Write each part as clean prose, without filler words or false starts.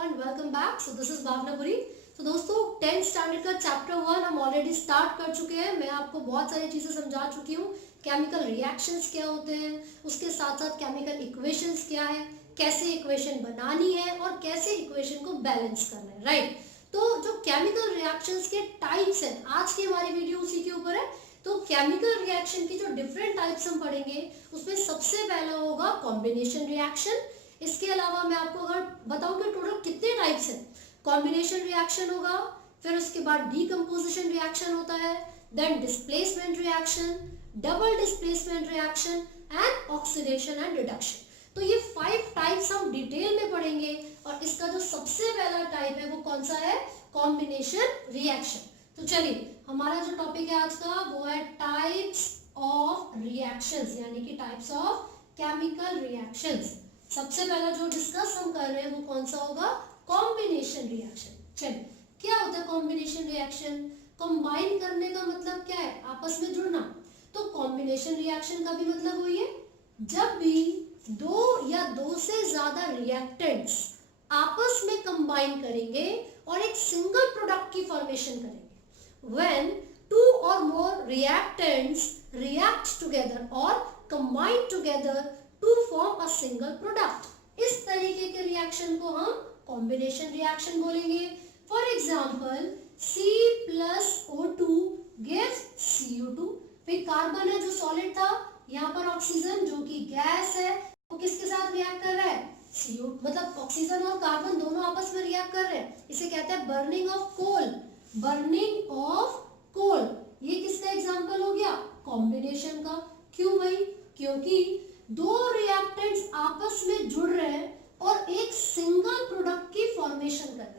everyone, welcome back. So this is भावना पुरी. तो दोस्तों 10th standard का चैप्टर 1 हम ऑलरेडी स्टार्ट कर चुके हैं. मैं आपको बहुत सारी चीजें समझा चुकी हूँ. केमिकल रिएक्शंस क्या होते हैं, उसके साथ साथ केमिकल इक्वेशंस क्या है, कैसे इक्वेशन बनानी है और कैसे इक्वेशन को बैलेंस करना है, राइट. तो जो केमिकल रिएक्शंस के टाइप्स हैं, आज की हमारी वीडियो उसी के ऊपर है. तो केमिकल रिएक्शन की जो डिफरेंट टाइप्स हम पढ़ेंगे उसमें सबसे पहला होगा कॉम्बिनेशन रिएक्शन. इसके अलावा मैं आपको अगर बताऊं कि टोटल कितने टाइप्स हैं, कॉम्बिनेशन रिएक्शन होगा, फिर उसके बाद डीकंपोजिशन रिएक्शन होता है, then displacement reaction, double displacement reaction and oxidation and reduction. तो ये 5 टाइप्स हम डिटेल में पढ़ेंगे और इसका जो सबसे पहला टाइप है वो कौन सा है, कॉम्बिनेशन रिएक्शन. तो चलिए, हमारा जो टॉपिक है आज का वो है टाइप्स ऑफ रिएक्शंस, यानी कि टाइप्स ऑफ केमिकल रिएक्शंस. सबसे पहला जो डिस्कस हम कर रहे हैं वो कौन सा होगा, कॉम्बिनेशन रिएक्शन. चलिए, क्या होता है कॉम्बिनेशन रिएक्शन? कंबाइन करने का मतलब क्या है, आपस में जुड़ना. तो कॉम्बिनेशन रिएक्शन का भी मतलब वही है, जब भी दो या दो से ज्यादा रिएक्टेंट्स आपस में कंबाइन करेंगे और एक सिंगल प्रोडक्ट की फॉर्मेशन करेंगे. When two or more reactants react together or combine together to form a single product. इस तरीके के रिएक्शन को हम कॉम्बिनेशन रिएक्शन बोलेंगे. For example C+O2 gives CO2. फिर कार्बन है जो सॉलिड था, यहाँ पर ऑक्सीजन जो कि गैस है, वो किसके साथ रिएक्ट कर रहा है, CO, मतलब ऑक्सीजन और कार्बन दोनों आपस में रिएक्ट कर रहे हैं. इसे कहते हैं burning of coal. Burning of coal, ये किसका एग्जांपल हो गया, कॉम्बिनेशन का. क्यों भाई, क्योंकि दो रिएक्टेंट्स आपस में जुड़ रहे हैं और एक सिंगल प्रोडक्ट की फॉर्मेशन कर रहे हैं.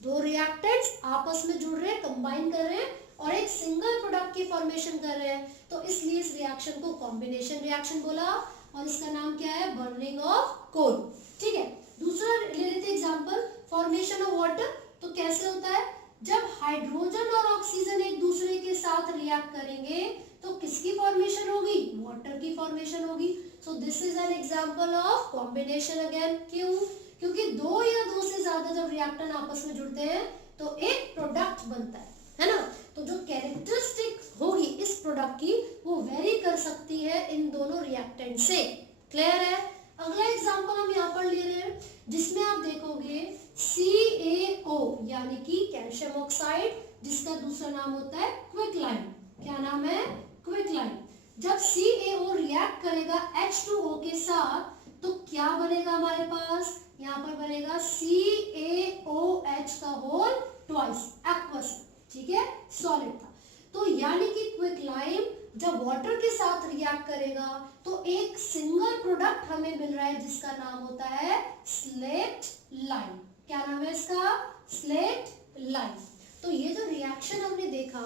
दो रिएक्टेंट्स आपस में जुड़ रहे हैं, कंबाइन कर रहे हैं और एक सिंगल प्रोडक्ट की फॉर्मेशन कर रहे हैं. तो इसलिए इस रिएक्शन को कॉम्बिनेशन रिएक्शन बोला और इसका नाम क्या है, बर्निंग ऑफ कोल. ठीक है, दूसरा ले लेते एग्जांपल, फॉर्मेशन ऑफ वाटर. तो कैसे होता है, जब हाइड्रोजन और ऑक्सीजन एक दूसरे के साथ रिएक्ट करेंगे तो किसकी फॉर्मेशन होगी, वाटर की फॉर्मेशन होगी. सो this is an example of combination again. क्यों, क्योंकि दो या दो से ज्यादा जब रिएक्टेंट आपस में जुड़ते हैं तो एक प्रोडक्ट बनता है ना. तो जो कैरेक्टरिस्टिक होगी इस प्रोडक्ट की वो वेरी कर सकती है इन दोनों रिएक्टेंट से. क्लियर है. अगला एग्जांपल हम यहाँ पर ले रहे हैं जिसमें आप देखोगे CaO यानी कि कैल्शियम ऑक्साइड, जिसका दूसरा नाम होता है क्विकलाइम. क्या नाम है, क्विकलाइम. जब CaO रिएक्ट करेगा H2O के साथ तो क्या बनेगा हमारे पास, यहाँ पर बनेगा CaOH का होल ट्वाइस, एक्वस. ठीक है, सॉलिड था. तो यानी कि क्विकलाइम जब वाटर के साथ रिएक्ट करेगा तो एक सिंगल प्रोडक्ट हमें मिल रहा है जिसका नाम होता है स्लेट लाइम. क्या नाम है इसका, स्लेट लाइम. तो ये जो रिएक्शन हमने देखा,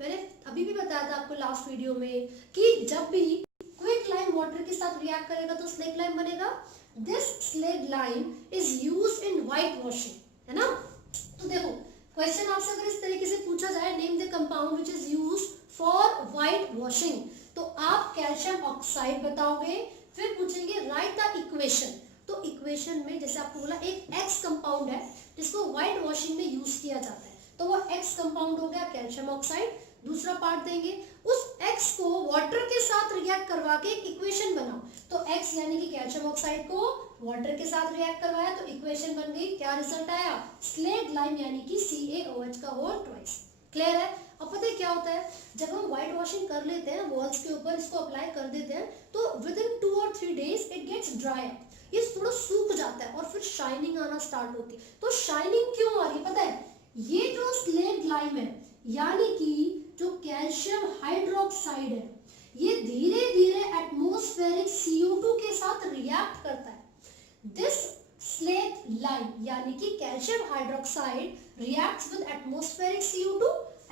मैंने अभी भी बताया था आपको लास्ट वीडियो में कि जब भी क्विकलाइम वाटर के साथ रिएक्ट करेगा तो स्लेट लाइम बनेगा. This slate lime is used in white washing, है ना. तो देखो, क्वेश्चन आपसे अगर इस तरीके से पूछा जाए, name the compound which is used for white washing, तो आप कैल्शियम ऑक्साइड बताओगे. फिर पूछेंगे राइट द इक्वेशन. तो इक्वेशन में जैसे आपको बोला एक X कंपाउंड है जिसको व्हाइट वॉशिंग में यूज किया जाता है, तो वो X कंपाउंड हो गया कैल्शियम ऑक्साइड. दूसरा पार्ट देंगे, उस X को वाटर के साथ रिएक्ट करवा के इक्वेशन बनाओ. तो X यानी कि कैल्शियम ऑक्साइड को वाटर के साथ रिएक्ट करवाया तो इक्वेशन बन गई. क्या रिजल्ट आया, स्लेट लाइम यानी कि CaOH का होल ट्वाइस. क्लियर है. अब पता है क्या होता है, जब हम व्हाइट वॉशिंग कर लेते हैं वॉल्स के ऊपर, इसको अप्लाई कर देते हैं तो विद इन 2 और 3 डेज इट गेट्स ड्राई. ये थोड़ा सूख जाता है और फिर शाइनिंग आना स्टार्ट होती है. तो शाइनिंग क्यों आ रही है पता है, ये जो स्लेट लाइम है यानी कि जो कैल्शियम हाइड्रोक्साइड है, ये धीरे धीरे एटमॉस्फेरिक CO2 के साथ रिएक्ट करता है. दिस स्लेट लाइम यानी कि calcium hydroxide reacts with atmospheric CO2.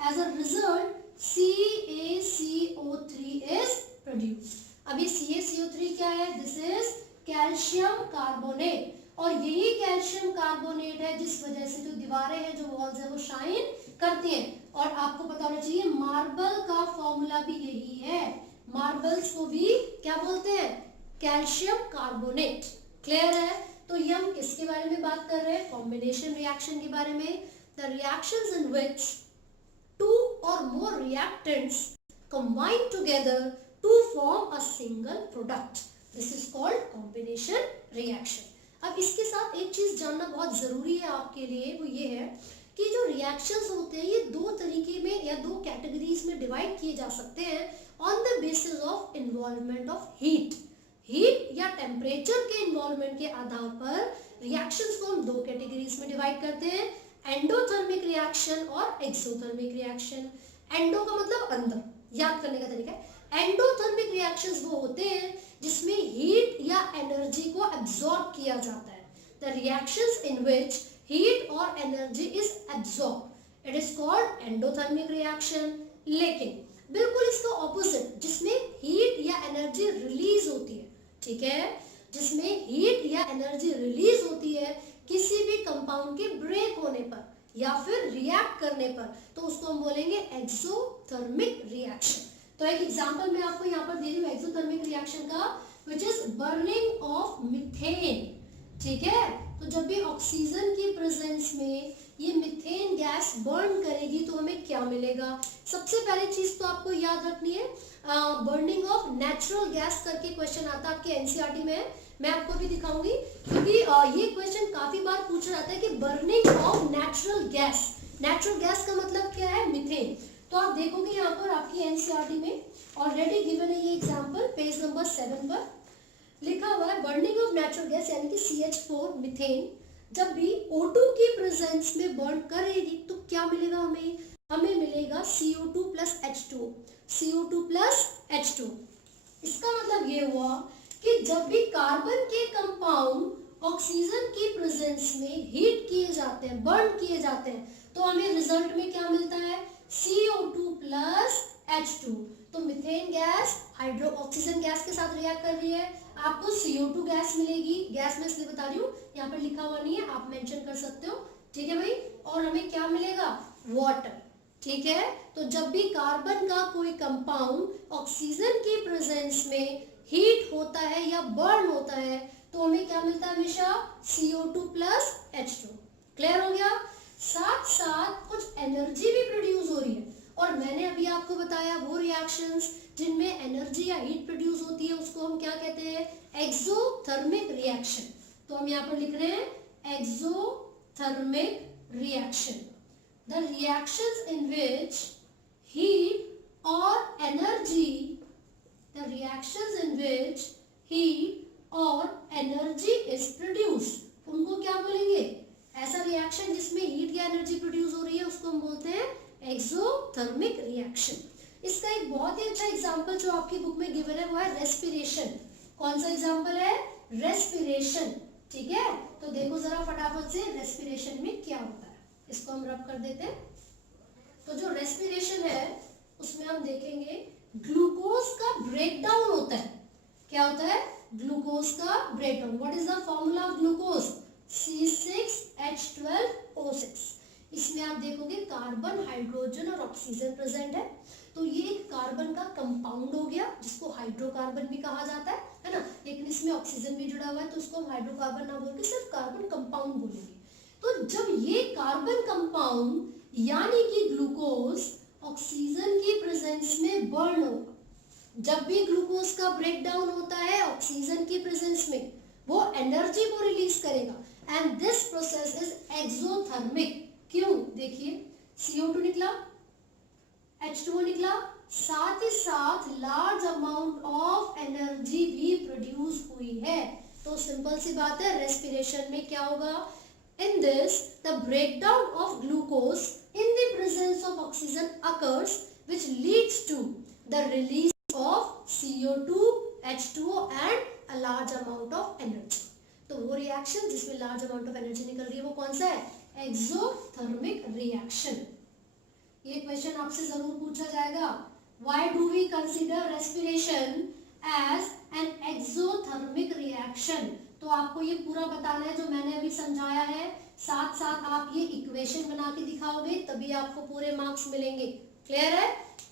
As a result, CaCO3 is produced. अभी CaCO3 क्या है, दिस इज कैल्शियम कार्बोनेट. और यही कैल्शियम कार्बोनेट है जिस वजह से जो दीवारें हैं, जो वॉल्स है, वो शाइन करती हैं. और आपको पता होना चाहिए मार्बल का फॉर्मूला भी यही है. मार्बल्स को भी क्या बोलते हैं, कैल्शियम कार्बोनेट. क्लियर है. तो ये हम किसके बारे में बात कर रहे हैं? कॉम्बिनेशन रिएक्शन के बारे में। The reactions in which two or more reactants combine together to form a single product. This is called combination reaction. अब इसके साथ एक चीज जानना बहुत जरूरी है आपके लिए, वो ये है कि जो रिएक्शंस होते हैं ये दो तरीके में या दो कैटेगरीज में डिवाइड किए जा सकते हैं on the basis of involvement of heat. Heat या टेम्परेचर के इन्वॉल्वमेंट के आधार पर रिएक्शंस को हम दो कैटेगरीज में डिवाइड करते हैं, एंडोथर्मिक रिएक्शन और एक्सोथर्मिक रिएक्शन। एंडो का मतलब अंदर, याद करने का तरीका है। एंडोथर्मिक रिएक्शंस वो होते हैं जिसमें हीट या एनर्जी को एब्जॉर्ब किया जाता है। The reactions in which heat और energy is absorb, it is called endothermic reaction. लेकिन बिल्कुल इसका ऑपोजिट, जिसमें हीट या एनर्जी रिलीज होती है, ठीक है, जिसमें हीट या एनर्जी रिलीज होती है किसी भी कंपाउंड के ब्रेक होने पर या फिर रिएक्ट करने पर, तो उसको हम बोलेंगे एक्सोथर्मिक रिएक्शन। तो एक एग्जांपल मैं आपको यहाँ पर दे रही हूँ एक्सोथर्मिक रिएक्शन का, which is burning of methane. ठीक है, तो जब भी ऑक्सीजन की प्रेजेंस में ये मीथेन गैस बर्न करेगी तो हमें क्या मिलेगा? सबसे पहली चीज तो आपको याद रखनी है, बर्निंग ऑफ नेचुरल गैस करके क्वेश्चन आता है आपके एनसीईआरटी में, मैं आपको भी दिखाऊंगी क्योंकि ये क्वेश्चन काफी बार पूछा जाता है कि burning of natural gas. Natural gas का मतलब क्या है? मीथेन। तो आप देखोगे यहाँ पर आपकी एनसीईआरटी में ऑलरेडी गिवन है ये एग्जांपल, पेज नंबर 7 पर लिखा हुआ है बर्निंग ऑफ नेचुरल गैस यानी कि CH4 मीथेन जब भी O2 की प्रेजेंस में बर्न करेगी तो क्या मिलेगा हमें? हमें मिलेगा CO2 plus H2O, CO2 plus H2O। इसका मतलब ये हुआ कि जब भी कार्बन के कंपाउंड ऑक्सीजन की प्रेजेंस में हीट किए जाते हैं, बर्न किए जाते हैं, तो हमें रिजल्ट में क्या मिलता है? CO2 plus H2। तो methane gas hydro oxygen gas के साथ रिएक्ट कर रही है, आपको CO2 गैस मिलेगी। गैस मैं इसलिए बता रही हूँ, यहाँ पर लिखा हुआ नहीं है, आप मेंशन कर सकते हो, ठीक है भाई। और हमें क्या मिलेगा? वाटर। ठीक है, तो जब भी कार्बन का कोई कंपाउंड ऑक्सीजन की प्रेजेंस में हीट होता है या बर्न होता है तो हमें क्या मिलता है? हमेशा CO2 plus H2। क्लियर हो गया? साथ साथ कुछ एनर्जी भी प्रोड्यूस हो रही है, और मैंने अभी आपको बताया वो रिएक्शंस जिनमें एनर्जी या हीट प्रोड्यूस होती है उसको हम क्या कहते हैं? Exothermic reaction. तो हम यहाँ पर लिख रहे हैं exothermic reaction, the reactions in which heat और energy, the reactions in which heat और energy is produced, उनको क्या बोलेंगे? ऐसा रिएक्शन जिसमें हीट या एनर्जी प्रोड्यूस हो रही है उसको हम बोलते हैं एक्सोथर्मिक रिएक्शन। इसका एक बहुत ही अच्छा एग्जांपल जो आपकी बुक में गिवन है वो है रेस्पिरेशन। कौन सा एग्जांपल है? रेस्पिरेशन। ठीक है, तो देखो जरा फटाफट से रेस्पिरेशन में क्या होता है, इसको हम रब कर देते हैं। तो जो रेस्पिरेशन है उसमें हम देखेंगे ग्लूकोज का ब्रेकडाउन होता है। क्या होता है? ग्लूकोज का breakdown. What is the formula of glucose? C6H12O6। इसमें आप देखोगे कार्बन, हाइड्रोजन और ऑक्सीजन प्रेजेंट है, तो ये एक कार्बन का कंपाउंड हो गया जिसको हाइड्रोकार्बन भी कहा जाता है ना, लेकिन इसमें ऑक्सीजन भी जुड़ा हुआ है तो उसको हम हाइड्रोकार्बन ना बोल के सिर्फ कार्बन कंपाउंड बोलेंगे। तो जब ये कार्बन कंपाउंड यानी कि ग्लूकोज ऑक्सीजन की प्रेजेंस में बर्न होगा, जब भी ग्लूकोज का ब्रेकडाउन होता है ऑक्सीजन की प्रेजेंस में वो एनर्जी को रिलीज करेगा, and this process is exothermic. क्यों? देखिए CO2 निकला, H2O निकला, साथ ही साथ लार्ज अमाउंट ऑफ एनर्जी भी प्रोड्यूस हुई है। तो सिंपल सी बात है, रेस्पिरेशन में क्या होगा? In this, the breakdown of glucose in the presence of oxygen occurs, which leads to the release of CO2, H2O and a large amount of energy. तो वो रिएक्शन जिसमें लार्ज अमाउंट ऑफ एनर्जी निकल रही है वो कौन सा है? Exothermic reaction. ये क्वेश्चन आपसे जरूर पूछा जाएगा, why do we consider respiration as an exothermic reaction? तो आपको ये पूरा बताना है जो मैंने अभी समझाया है, साथ साथ आप ये इक्वेशन बना के दिखाओगे तभी आपको पूरे मार्क्स मिलेंगे। क्लियर है?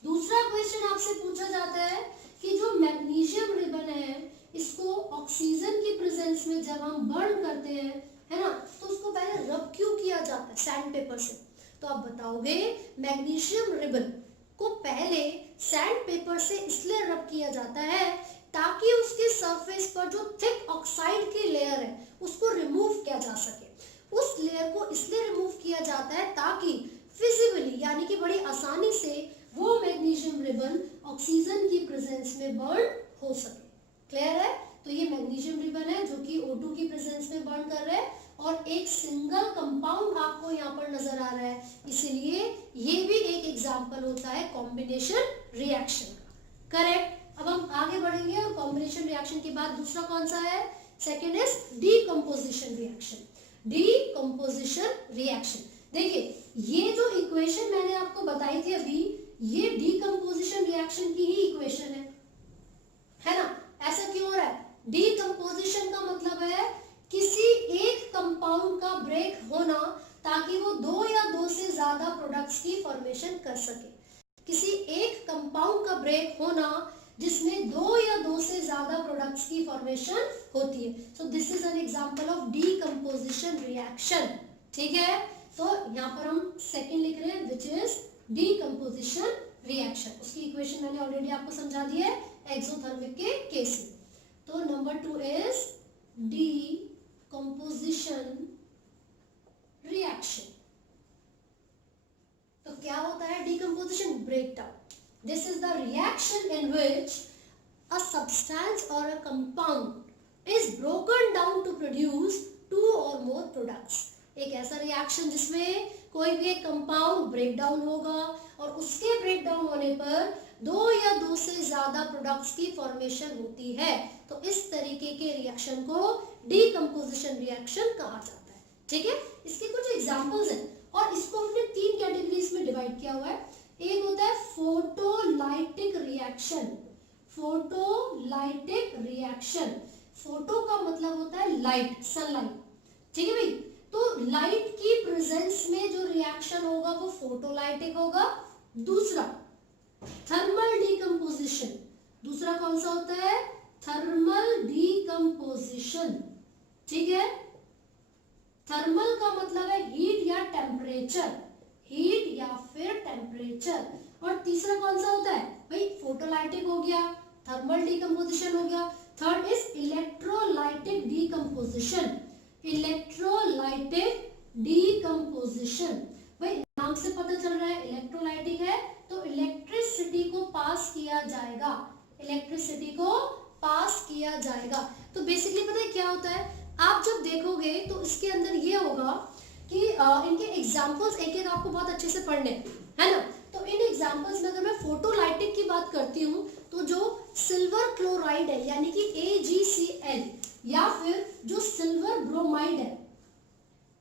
दूसरा क्वेश्चन आपसे पूछा जाता है कि जो मैग्नीशियम रिबन है इसको ऑक्सीजन की प्रेजेंस में जब हम बर्न करते हैं, है ना, तो उसको पहले रब क्यों किया जाता है सैंड पेपर से? तो आप बताओगे मैग्नीशियम रिबन को पहले सैंड पेपर से इसलिए रब किया जाता है ताकि उसके सरफेस पर जो थिक ऑक्साइड की लेयर है उसको रिमूव किया जा सके। उस लेयर को इसलिए रिमूव किया जाता है ताकि फिजिबली यानी कि बड़ी आसानी से वो मैग्नीशियम रिबन ऑक्सीजन की प्रेजेंस में बर्न हो सके। क्लियर है? तो ये मैग्नीशियम रिबन है जो कि O2 की प्रेजेंस में बर्न कर रहा है और एक सिंगल कंपाउंड आपको यहाँ पर नजर आ रहा है, इसीलिए ये भी एक एग्जांपल होता है कॉम्बिनेशन रिएक्शन का। करेक्ट। अब हम आगे बढ़ेंगे और कॉम्बिनेशन रिएक्शन के बाद दूसरा कौन सा है? Second is decomposition reaction. Decomposition reaction, देखिए ये जो इक्वेशन मैंने आपको बताई थी अभी, ये डीकंपोजिशन रिएक्शन की ही इक्वेशन है ना? ऐसा क्यों हो रहा है? डीकंपोजिशन का मतलब है किसी एक कंपाउंड का ब्रेक होना ताकि वो दो या दो से ज्यादा प्रोडक्ट्स की फॉर्मेशन कर सके। किसी एक कंपाउंड का ब्रेक होना जिसमें दो या दो से ज्यादा प्रोडक्ट्स की फॉर्मेशन होती है। सो this is an example of decomposition reaction. ठीक है, तो यहाँ पर हम सेकंड लिख रहे हैं विच इज डीकंपोजिशन रिएक्शन। उसकी इक्वेशन मैंने ऑलरेडी आपको समझा दी है एक्सोथर्मिक के केस में। तो नंबर 2 इज डीकंपोजिशन रिएक्शन। तो क्या होता है decomposition? Breakdown. This is the reaction in which a substance or a compound is broken down to produce two or more products। एक ऐसा रिएक्शन जिसमें कोई भी एक कंपाउंड ब्रेक डाउन होगा और उसके ब्रेक डाउन होने पर दो या दो से ज्यादा प्रोडक्ट्स की फॉर्मेशन होती है। तो इस तरीके के रिएक्शन को डीकंपोजिशन रिएक्शन कहा जाता है। ठीक है, इसके कुछ एग्जांपल्स हैं और इसको हमने 3 कैटेगरीज में डिवाइड किया हुआ है। एक होता है photolytic reaction. Photolytic reaction, photo का मतलब होता है लाइट, सनलाइट। ठीक है भाई, तो लाइट की प्रेजेंस में जो रिएक्शन होगा वो फोटोलाइटिक होगा। दूसरा थर्मल डीकंपोजिशन। दूसरा कौन सा होता है? Thermal decomposition. ठीक है, थर्मल का मतलब है हीट या टेम्परेचर, हीट या फिर टेम्परेचर। और तीसरा कौन सा होता है भाई? फोटोलाइटिक हो गया, थर्मल डीकंपोजिशन हो गया। Third is electrolytic decomposition. Electrolytic decomposition, भाई नाम से पता चल रहा है इलेक्ट्रोलाइटिक है तो इलेक्ट्रिसिटी को पास किया जाएगा, इलेक्ट्रिसिटी को पास किया जाएगा। तो बेसिकली पता है क्या होता है? आप जब देखोगे तो इसके अंदर ये होगा कि इनके एग्जांपल्स एक एक आपको बहुत अच्छे से पढ़ने है ना। तो इन एग्जांपल्स में अगर मैं फोटोलाइटिक की बात करती हूँ तो जो सिल्वर क्लोराइड है यानी कि AgCl या फिर जो सिल्वर ब्रोमाइड है,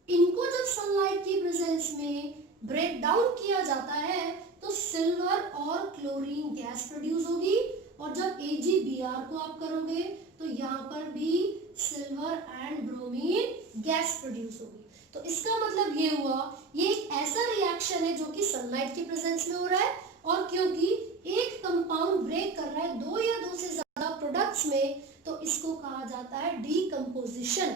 इनको जब सनलाइट की प्रेजेंस में ब्रेक डाउन किया जाता है तो सिल्वर और क्लोरीन गैस प्रोड्यूस होगी और जब AgBr को आप करोगे तो यहाँ पर भी silver and bromine gas produce होगी। तो इसका मतलब ये हुआ ये एक ऐसा रिएक्शन है जो कि सनलाइट की प्रेजेंस में हो रहा है और क्योंकि एक कंपाउंड ब्रेक कर रहा है दो या दो से ज्यादा प्रोडक्ट्स में तो इसको कहा जाता है डीकंपोजिशन।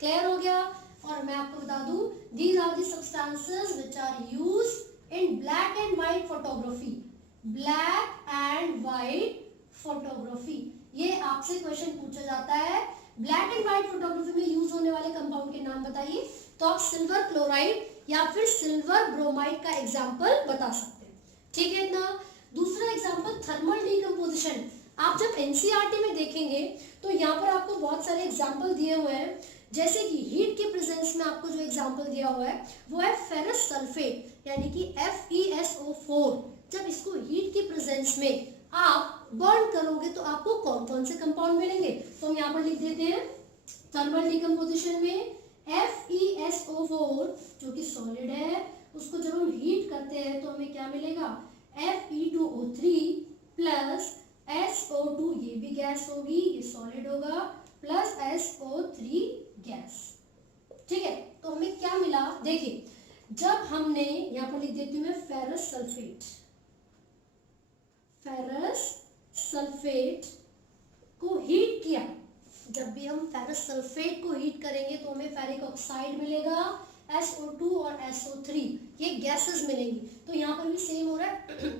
क्लियर हो गया? और मैं आपको बता दूं these are the substances which are used in black and white photography। black and white photography, ये आपसे क्वेश्चन पूछा जाता है ब्लैक एंड व्हाइट फोटोग्राफी में यूज होने वाले कंपाउंड के नाम बताइए। तो आप सिल्वर क्लोराइड या फिर सिल्वर ब्रोमाइड का एग्जांपल बता सकते हैं। ठीक है इतना। दूसरा एग्जांपल थर्मल डीकंपोजिशन। आप जब एनसीईआरटी में देखेंगे तो यहाँ पर आपको बहुत सारे एग्जांपल दिए हुए हैं, जैसे कि हीट के प्रेजेंस में आपको जो एग्जांपल दिया हुआ है वो है फेरस सल्फेट यानी कि FeSO4। जब इसको हीट के प्रेजेंस में आप बर्न करोगे तो आपको कौन कौन से कंपाउंड मिलेंगे? तो हम यहाँ पर लिख देते हैं थर्मल डीकंपोजिशन में FeSO4 जो कि सॉलिड है, उसको जब हम हीट करते हैं तो हमें क्या मिलेगा? Fe2O3 प्लस SO2, ये भी गैस होगी, ये सॉलिड होगा, प्लस SO3 गैस। ठीक है, तो हमें क्या मिला? देखिए जब हमने यहाँ पर लिख देती हूँ मैं फेरस सल्फेट, फेरस सल्फेट को हीट किया जब भी हम फेरस सल्फेट को हीट करेंगे तो हमें फेरिक ऑक्साइड मिलेगा, SO2 और SO3, ये गैसेस मिलेंगी। तो यहाँ पर भी सेम हो रहा है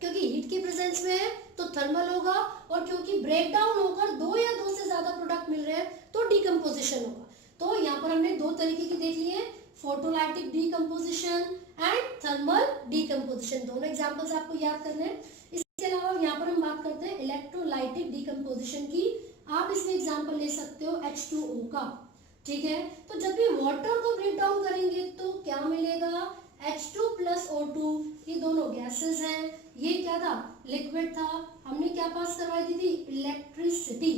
क्योंकि हीट की प्रेजेंस में है तो थर्मल होगा, और क्योंकि ब्रेक डाउन होकर दो या दो से ज्यादा प्रोडक्ट मिल रहे हैं तो डिकम्पोजिशन होगा। तो यहाँ पर हमने दो तरीके की देख लिए, photolytic decomposition and thermal decomposition. दोनों एग्जांपल्स आपको याद करने हैं। इसके अलावा यहाँ पर हम बात करते हैं इलेक्ट्रोलाइटिक डिकम्पोजिशन की। आप इसमें एग्जांपल ले सकते हो H2O का, ठीक है। तो जब भी वाटर को ब्रेक डाउन करेंगे तो क्या मिलेगा, H2 प्लस O2, ये दोनों गैसेस हैं। ये क्या था, लिक्विड था। हमने क्या पास करवाई थी, इलेक्ट्रिसिटी।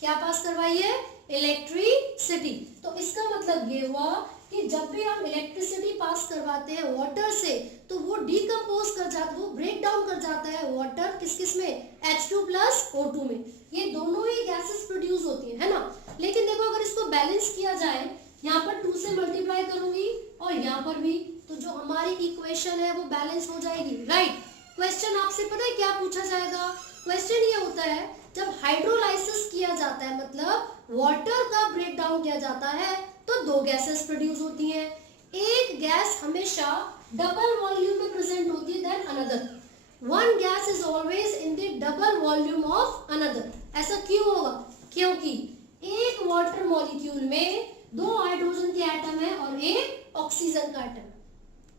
क्या पास करवाई है, इलेक्ट्रिसिटी। तो इसका मतलब ये हुआ कि जब भी हम इलेक्ट्रिसिटी पास करवाते हैं वाटर से तो वो डिकम्पोज कर जाता है, वो ब्रेक डाउन कर जाता है वाटर किस में, H2 प्लस O2 में। ये दोनों ही गैसेस प्रोड्यूस होती है ना। लेकिन देखो अगर इसको बैलेंस किया जाए, यहाँ पर 2 से मल्टीप्लाई करूंगी और यहाँ पर भी, तो जो हमारी इक्वेशन है वो बैलेंस हो जाएगी, राइट। क्वेश्चन आपसे पता है क्या पूछा जाएगा, क्वेश्चन ये होता है जब हाइड्रोलाइसिस किया जाता है, मतलब वाटर का ब्रेक डाउन किया जाता है तो दो गैसेस प्रोड्यूस होती हैं। एक गैस हमेशा डबल वॉल्यूम में प्रेजेंट होती है than another. One gas is always in the double volume of another. ऐसा क्यों होगा, क्योंकि एक वाटर मॉलिक्यूल में दो हाइड्रोजन के एटम है और एक ऑक्सीजन का एटम।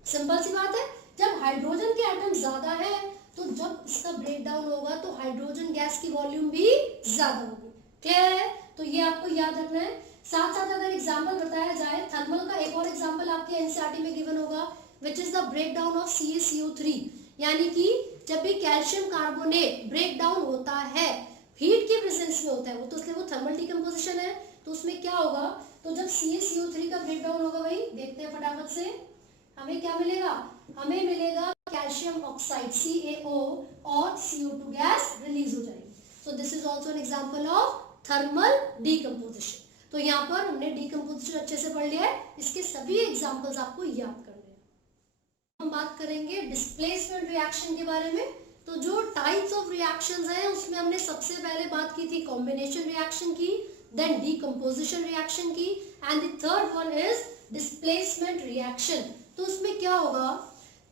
सिंपल सी बात है, जब हाइड्रोजन के एटम ज्यादा है तो जब इसका ब्रेक डाउन होगा तो हाइड्रोजन गैस की वॉल्यूम भी ज्यादा होगी। क्लियर है, तो ये आपको याद रखना है। साथ साथ अगर एग्जांपल बताया जाए थर्मल का, एक और एग्जांपल आपके एनसीईआरटी में गिवन होगा, which is the break down of CaCO3। यानी कि जब भी कैल्शियम कार्बोनेट ब्रेक डाउन होता है हीट के प्रेजेंस में होता है, वो तो इसलिए वो थर्मल डिकम्पोजिशन है। तो उसमें क्या होगा, तो जब CaCO3 का ब्रेक डाउन होगा, भाई देखते हैं फटाफट से, हमें क्या मिलेगा, हमें मिलेगा कैल्शियम ऑक्साइड CaO और CO2 गैस रिलीज हो जाएगी। सो this is also an example of thermal decomposition. तो यहाँ पर हमने डिकम्पोजिशन अच्छे से पढ़ लिया है, इसके सभी एग्जाम्पल्स आपको याद करने हैं। हम बात करेंगे डिस्प्लेसमेंट रिएक्शन के बारे में। तो जो टाइप्स ऑफ रिएक्शंस हैं उसमें हमने सबसे पहले बात की थी कॉम्बिनेशन रिएक्शन की, देन डिकम्पोजिशन रिएक्शन की, and the third one is displacement reaction. तो उसमें क्या होगा,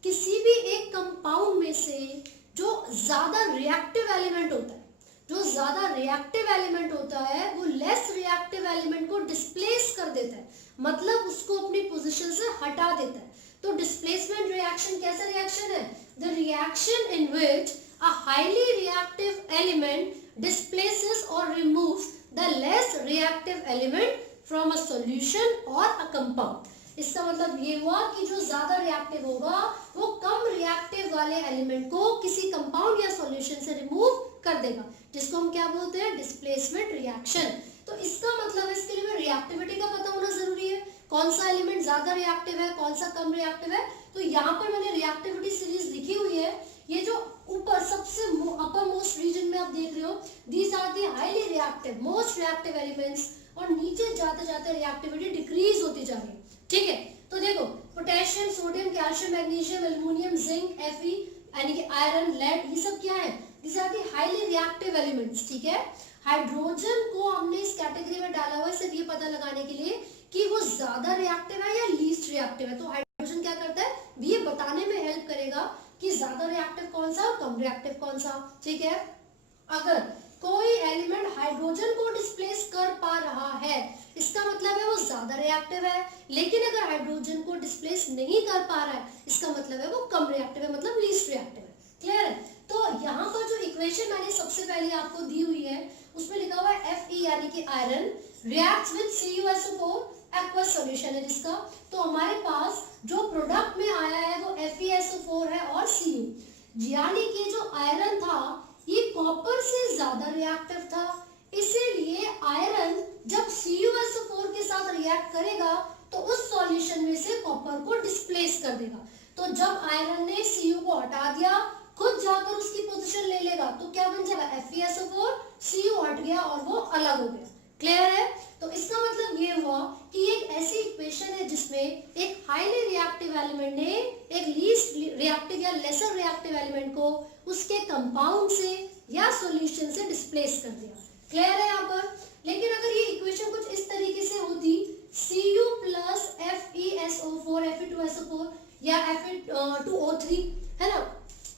किसी भी एक कंपाउंड में से जो ज्यादा रिएक्टिव एलिमेंट होता है, जो ज्यादा रिएक्टिव एलिमेंट होता है वो लेस रिएक्टिव एलिमेंट को डिस्प्लेस कर देता है, मतलब उसको अपनी पोजीशन से हटा देता है। तो डिस्प्लेसमेंट रिएक्शन कैसा रिएक्शन है, the reaction in which a highly reactive element displaces और removes the less reactive element from a solution और अ कंपाउंड। इसका मतलब ये हुआ कि जो ज्यादा रिएक्टिव होगा वो कम रिएक्टिव वाले एलिमेंट को किसी कंपाउंड या सॉल्यूशन से रिमूव कर देगा, जिसको हम क्या बोलते हैं, डिस्प्लेसमेंट रिएक्शन। तो इसका मतलब इसके लिए रिएक्टिविटी का पता होना जरूरी है, कौन सा एलिमेंट ज्यादा रिएक्टिव है, कौन सा कम रिएक्टिव है। तो यहाँ पर मैंने रिएक्टिविटी सीरीज लिखी हुई है, ये जो ऊपर सबसे अपर मोस्ट रीजन में आप देख रहे हो, these are the highly reactive most reactive elements, और नीचे जाते जाते रिएक्टिविटी डिक्रीज होती जा रही है, ठीक है। तो देखो potassium, sodium, calcium, magnesium, aluminium, zinc, Fe यानी कि आयरन, लेड, ये सब क्या है, these are the highly reactive elements, ठीक है। हाइड्रोजन को हमने इस कैटेगरी में डाला हुआ है सिर्फ ये पता लगाने के लिए कि वो ज्यादा रिएक्टिव है या लीस्ट रिएक्टिव है। तो हाइड्रोजन क्या करता है, ये बताने में हेल्प करेगा कि ज्यादा रिएक्टिव कौन सा और कम रिएक्टिव कौन सा, ठीक है। अगर कोई एलिमेंट हाइड्रोजन को डिस्प्लेस कर पा रहा है, इसका मतलब है वो ज्यादा रिएक्टिव है। लेकिन अगर हाइड्रोजन को डिस्प्लेस नहीं कर पा रहा है, इसका मतलब है वो कम रिएक्टिव है, मतलब लीस्ट रिएक्टिव है। क्लियर है। तो यहाँ पर जो इक्वेशन मैंने सबसे पहले आपको दी हुई है उसमें लिखा हुआ है Fe यानी कि iron reacts with CuSO4 aqueous solution है जिसका। तो हमारे पास जो प्रोडक्ट में आया है वो FeSO4 है और Cu, यानी कि जो आयरन था ये कॉपर से ज्यादा रिएक्टिव था, इसीलिए आयरन जब CuSO4 के साथ रिएक्ट करेगा तो उस सॉल्यूशन में से कॉपर को डिस्प्लेस कर देगा। तो जब आयरन ने Cu को हटा दिया, खुद जाकर उसकी पोजीशन ले लेगा, तो क्या बन जाएगा FeSO4, Cu हट गया और वो अलग हो गया। क्लियर है। तो इसका मतलब ये हुआ कि एक ऐसी इक्वेशन है जिसमें एक हाईली रिएक्टिव एलिमेंट ने एक लीस्ट रिएक्टिव या लेसर रिएक्टिव एलिमेंट को उसके कंपाउंड से या सॉल्यूशन से डिस्प्लेस कर दिया। क्लियर है यहाँ पर। लेकिन अगर ये इक्वेशन कुछ इस तरीके से होती, Cu प्लस FeSO4 Fe2SO4 या Fe2O3, है ना,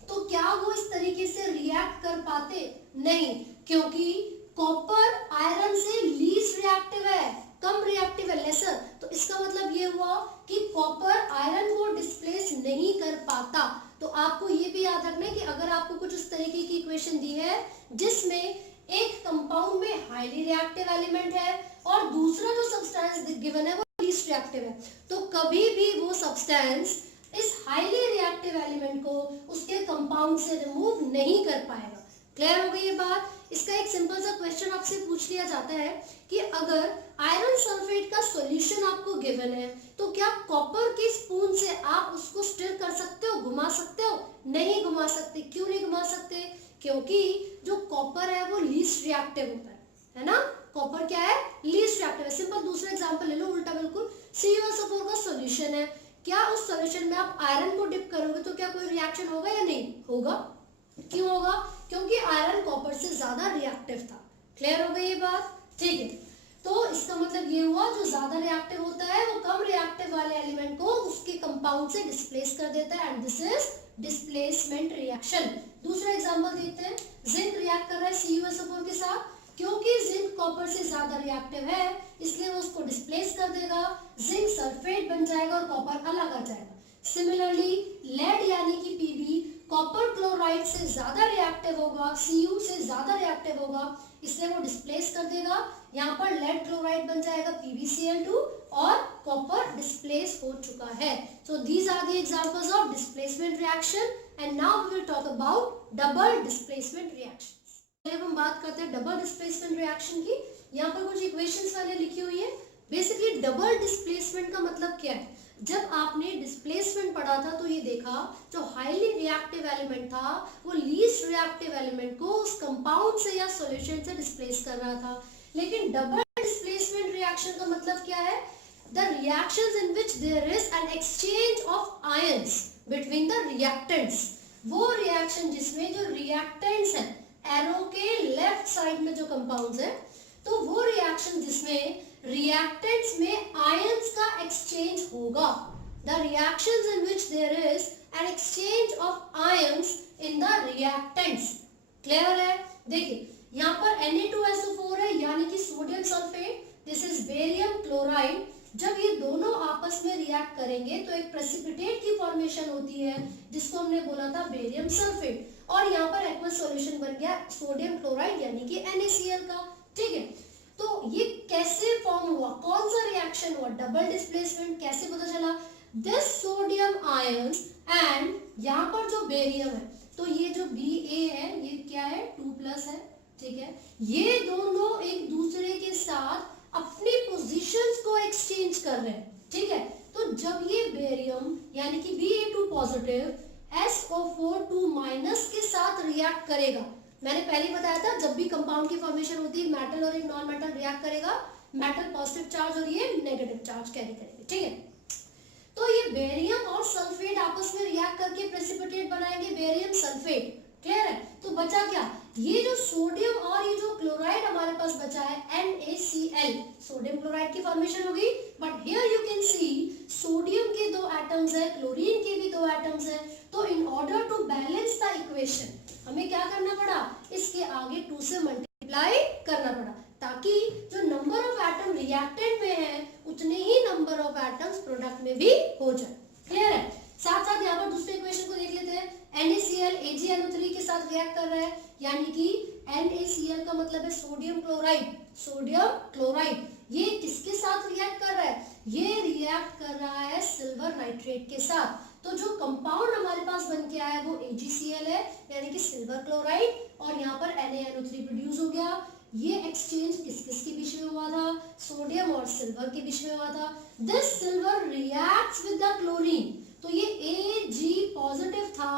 तो क्या वो इस तरीके से रिएक्ट कर पाते? नहीं, क्योंकि कॉपर आयरन से लीस्ट रिएक्टिव है, कम रिएक्टिव है, लेसर। तो इसका मतलब ये हुआ कि कॉपर आयरन को डिस्प्लेस नहीं कर पाता। तो आपको ये भी याद रखना है कि अगर आपको कुछ इस तरीके की इक्वेशन दी है जिसमें एक कंपाउंड में हाईली रिएक्टिव एलिमेंट है और दूसरा जो सब्सटेंस गिवन है वो लीस्ट रिएक्टिव है, तो कभी भी वो सब्सटेंस इस हाईली रिएक्टिव एलिमेंट को उसके कंपाउंड से रिमूव नहीं कर पाएगा। क्लियर हो गई ये बात? इसका एक सिंपल सा क्वेश्चन आपसे पूछ लिया जाता है कि अगर आयरन सल्फेट का सॉल्यूशन आपको गिवन है तो क्या कॉपर की स्पून से आप उसको स्टिर कर सकते हो, घुमा सकते हो? नहीं घुमा सकते। क्यों नहीं घुमा सकते? क्योंकि जो कॉपर है वो लीस्ट रिएक्टिव होता है ना? कॉपर क्या है? लीस्ट रिएक्टिव है। सिंपल दूसरा एग्जांपल ले लो, उल्टा बिल्कुल। CuSO4 का सॉल्यूशन है, क्या उस सॉल्यूशन में आप आयरन को डिप करोगे तो क्या कोई रिएक्शन होगा या नहीं होगा? क्यों होगा? क्योंकि आयरन कॉपर से ज्यादा रिएक्टिव था। क्लियर हो गई ये बात? ठीक है, तो इसका मतलब ये हुआ जो ज्यादा रिएक्टिव होता है वो कम रिएक्टिव वाले एलिमेंट को उसके कंपाउंड से डिस्प्लेस कर देता है and this is displacement reaction. दूसरा एग्जांपल देखते हैं। जिंक रिएक्ट कर रहा है CuSO4 के साथ, क्योंकि जिंक कॉपर से ज्यादा रिएक्टिव है इसलिए वो उसको डिस्प्लेस कर देगा, जिंक सल्फेट बन जाएगा और कॉपर अलग आ जाएगा। सिमिलरली लेड यानी कि Pb कॉपर क्लोराइड से ज्यादा रिएक्टिव होगा, Cu से ज्यादा रिएक्टिव होगा, इसलिए वो डिस्प्लेस कर देगा। यहाँ पर लेड क्लोराइड बन जाएगा PbCl2 और कॉपर डिस्प्लेस हो चुका है। So these are the examples of displacement reaction and now we will talk about double displacement reaction. अब हम बात करते हैं डबल डिस्प्लेसमेंट रिएक्शन की। यहाँ पर कुछ इक्वेशंस मैंने लिखी हुई है। बेसिकली डबल डिस्प्लेसमेंट का मतलब क्या है? जब आपने डिस्प्लेसमेंट पढ़ा था तो ये देखा जो हाईली रिएक्टिव एलिमेंट था वो लीस्ट रिएक्टिव एलिमेंट को उस कंपाउंड से या सॉल्यूशन से डिस्प्लेस कर रहा था। लेकिन डबल डिस्प्लेसमेंट रिएक्शन का मतलब क्या है? The reactions in which there is an exchange of ions between the reactants. वो रिएक्शन जिसमें जो रिएक्टेंट्स हैं, एरो के लेफ्ट साइड में जो कंपाउंड्स है, तो वो रिएक्शन जिसमें रिएक्टेंट्स में आयंस का एक्सचेंज होगा। The reactions in which there is an exchange of ions in the reactants. Clear है? देखिए यहाँ पर Na2SO4 है यानी कि sodium sulphate, this is barium chloride. जब ये दोनों आपस में रिएक्ट करेंगे तो एक प्रेसिपिटेट की फॉर्मेशन होती है जिसको हमने बोला था बेरियम सल्फेट, और यहाँ पर एक्वस सॉल्यूशन बन गया सोडियम क्लोराइड यानी कि NaCl का। ठीक है, तो ये कैसे फॉर्म हुआ? कौन सा रिएक्शन हुआ? Double displacement. कैसे पता चला? दिस सोडियम आयंस एंड यहाँ पर जो बेरियम है, तो ये जो Ba है ये क्या है? 2+ है। ठीक है, ये दोनों एक दूसरे के साथ अपनी पोजीशंस को एक्सचेंज कर रहे हैं। ठीक है, तो जब ये बेरियम यानी कि Ba2 पॉजिटिव SO4 2- के साथ रिएक्ट करेगा, मैंने पहले ही बताया था जब भी कंपाउंड की फॉर्मेशन होती है मेटल और एक नॉन मेटल रिएक्ट करेगा, मेटल पॉजिटिव चार्ज और ये नेगेटिव चार्ज कैरी करेंगे। ठीक है, तो ये बेरियम और सल्फेट आपस में रिएक्ट करके प्रेसिपिटेट बनाएंगे बेरियम सल्फेट। क्लियर है? तो बचा क्या? ये जो सोडियम और ये जो क्लोराइड हमारे पास बचा है NaCl, सोडियम क्लोराइड की फॉर्मेशन होगी। But here you can see sodium के 2 एटम्स है, क्लोरीन के भी 2 एटम्स है। तो in order to balance the equation हमें क्या करना पड़ा? इसके आगे 2 से मल्टीप्लाई करना पड़ा ताकि जो नंबर ऑफ एटम रिएक्टेंट में है उतने ही नंबर ऑफ एटम्स प्रोडक्ट में भी हो जाए। क्लियर है? साथ साथ यहाँ पर दूसरे इक्वेशन को देख लेते हैं। NaCl AgNO3 के साथ रिएक्ट कर रहा है यानी कि NaCl का मतलब है सोडियम क्लोराइड। सोडियम क्लोराइड ये किसके साथ रिएक्ट कर रहा है? ये रिएक्ट कर रहा है सिल्वर नाइट्रेट के साथ। तो जो कंपाउंड हमारे पास बन के आया है वो AgCl है यानी कि सिल्वर क्लोराइड, और यहाँ पर NaNO3 प्रोड्यूस हो गया। ये एक्सचेंज किस किस के बीच में हुआ था? सोडियम और सिल्वर के बीच में हुआ था। This silver reacts with the chlorine, तो ये Ag पॉजिटिव था,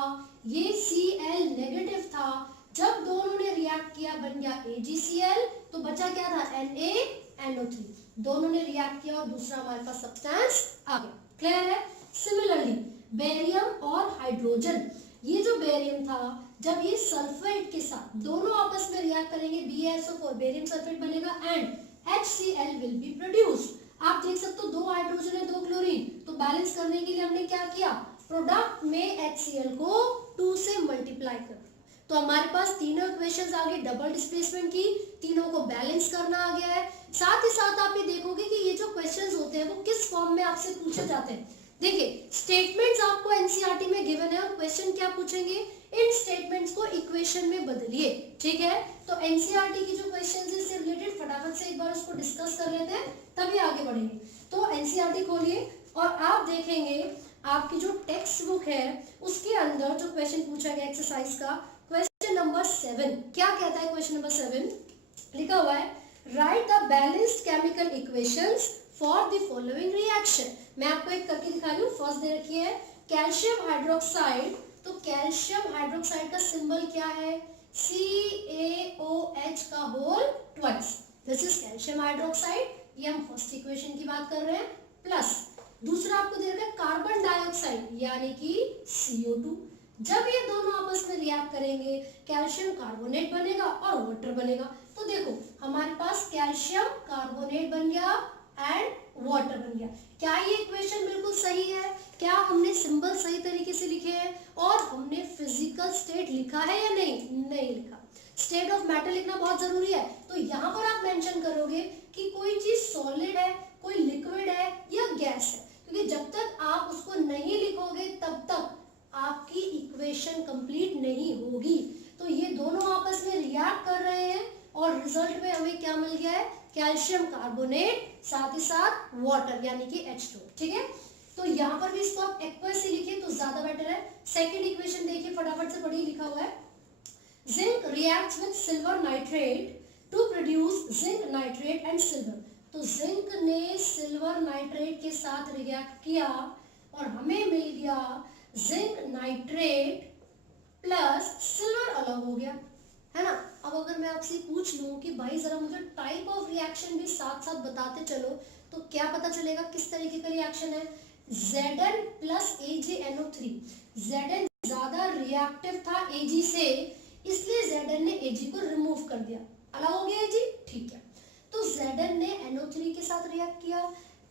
ये Cl नेगेटिव था। जब दोनों ने रिएक्ट किया बन गया AgCl, तो बचा क्या था? NaNO3। दोनों ने रिएक्ट किया और दूसरा हमारे पास सब्सटेंस आ गया। क्लियर है? सिमिलरली बेरियम और हाइड्रोजन, ये जो बेरियम बेरियम था, जब ये सल्फेट के साथ दोनों आपस में रिएक्ट करेंगे BaSO4 बेरियम सल्फेट बनेगा and HCl will be produced. आप देख सकते हो 2 हाइड्रोजन है 2 क्लोरीन, तो बैलेंस करने के लिए हमने क्या किया, प्रोडक्ट में HCl को 2 से मल्टीप्लाई कर दिया। तो हमारे पास तीनों इक्वेशंस आ गई डबल डिस्प्लेसमेंट की, तीनों को बैलेंस करना आ गया है। साथ ही साथ आप ये देखोगे कि ये जो क्वेश्चंस होते हैं वो किस फॉर्म में आपसे पूछे जाते हैं। देखिए स्टेटमेंट्स आपको एनसीईआरटी में गिवन है और क्वेश्चन क्या पूछेंगे, इन स्टेटमेंट्स को इक्वेशन में बदलिए। ठीक है, तो एनसीईआरटी की जो क्वेश्चंस है इससे रिलेटेड फटाफट से एक बार उसको डिस्कस कर लेते हैं, तभी आगे बढ़ेंगे। तो एनसीईआरटी खोलिए और आप देखेंगे आपकी जो टेक्स्ट बुक है उसके अंदर जो क्वेश्चन पूछा गया एक्सरसाइज का, क्वेश्चन नंबर 7 क्या कहता है, क्वेश्चन नंबर 7 लिखा हुआ है right the balanced chemical equations for the following reaction. मैं आपको एक करके दिखा रही हूँ। फर्स्ट दे रखी है कैल्शियम हाइड्रोक्साइड, तो कैल्शियम हाइड्रोक्साइड का सिंबल क्या है, CaOH का whole twice, this is calcium hydroxide, ये हम फर्स्ट इक्वेशन की बात कर रहे हैं। प्लस दूसरा आपको दे रखा है कार्बन डाइऑक्साइड यानी कि CO2, जब ये दोनों आपस में रिएक्ट करेंगे कैल्शियम कार्बोनेट बनेगा और वाटर बनेगा। तो देखो हमारे पास कैल्शियम कार्बोनेट बन गया एंड वाटर बन गया। क्या ये इक्वेशन बिल्कुल सही है, क्या हमने सिंबल सही तरीके से लिखे हैं और हमने फिजिकल स्टेट लिखा है या नहीं लिखा। स्टेट ऑफ मैटर लिखना बहुत जरूरी है। तो यहाँ पर आप मेंशन करोगे कि कोई चीज सॉलिड है, कोई लिक्विड है या गैस है, क्योंकि जब तक आप उसको नहीं लिखोगे तब तक आपकी इक्वेशन कंप्लीट नहीं होगी। तो ये दोनों आपस में रिएक्ट कर रहे हैं और रिजल्ट में हमें क्या मिल गया है, कैल्शियम कार्बोनेट साथ ही साथ वाटर यानी कि H2। ठीक है, तो यहाँ पर भी इसको आप एक्वस से लिखिए तो ज्यादा बेटर है। सेकंड इक्वेशन देखिए फटाफट से पढ़िए, लिखा हुआ है zinc reacts with silver nitrate to produce zinc nitrate and silver. तो जिंक ने सिल्वर नाइट्रेट के साथ रिएक्ट किया और हमें मिल गया जिंक नाइट्रेट प्लस सिल्वर अलग हो गया, है ना। अब अगर मैं आपसे पूछ लूं कि भाई जरा मुझे टाइप ऑफ रिएक्शन भी साथ साथ बताते चलो, तो क्या पता चलेगा किस तरीके का रिएक्शन है, Zn प्लस AgNO3। Zn ज्यादा रिएक्टिव था Ag से, इसलिए Zn ने Ag को रिमूव कर दिया, अलग हो गया Ag। ठीक है, तो Zn ने NO3 के साथ रिएक्ट किया,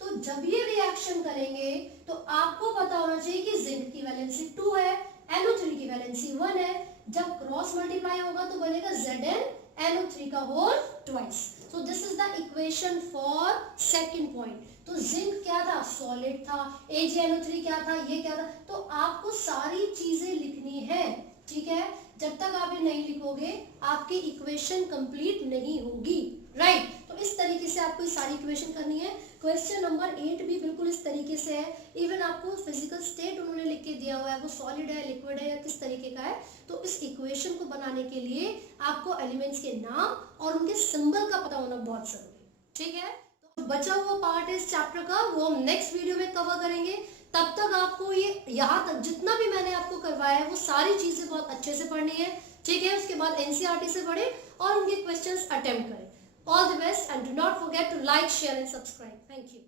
तो जब ये रिएक्शन करेंगे तो आपको पता होना चाहिए कि जिंक की वैलेंसी 2 है, NO3 की वैलेंसी 1 है। जब क्रॉस मल्टीप्लाई होगा तो बनेगा ZnNO3 का whole twice. So this is the equation for second point. तो जिंक क्या था, सॉलिड था, AgNO3 क्या था, ये क्या था। तो आपको सारी चीजें लिखनी है। ठीक है, जब तक आप ये नहीं लिखोगे आपकी इक्वेशन कंप्लीट नहीं होगी, राइट। तो इस तरीके से आपको सारी इक्वेशन करनी है। क्वेश्चन नंबर 8 भी बिल्कुल इस तरीके से है। इवन आपको फिजिकल स्टेट उन्होंने लिख के दिया हुआ है, वो सॉलिड है, लिक्विड है या किस तरीके का है। तो इस इक्वेशन को बनाने के लिए आपको एलिमेंट्स के नाम और उनके सिंबल का पता होना बहुत जरूरी है। ठीक है, तो बचा हुआ पार्ट है इस चैप्टर का, वो हम नेक्स्ट वीडियो में कवर करेंगे। तब तक आपको ये यहाँ तक जितना भी मैंने आपको करवाया है वो सारी चीजें बहुत अच्छे से पढ़नी है। ठीक है, उसके बाद एनसीईआरटी से पढ़े और उनके क्वेश्चंस अटेम्प्ट करें। All the best and do not forget to like, share and subscribe. Thank you.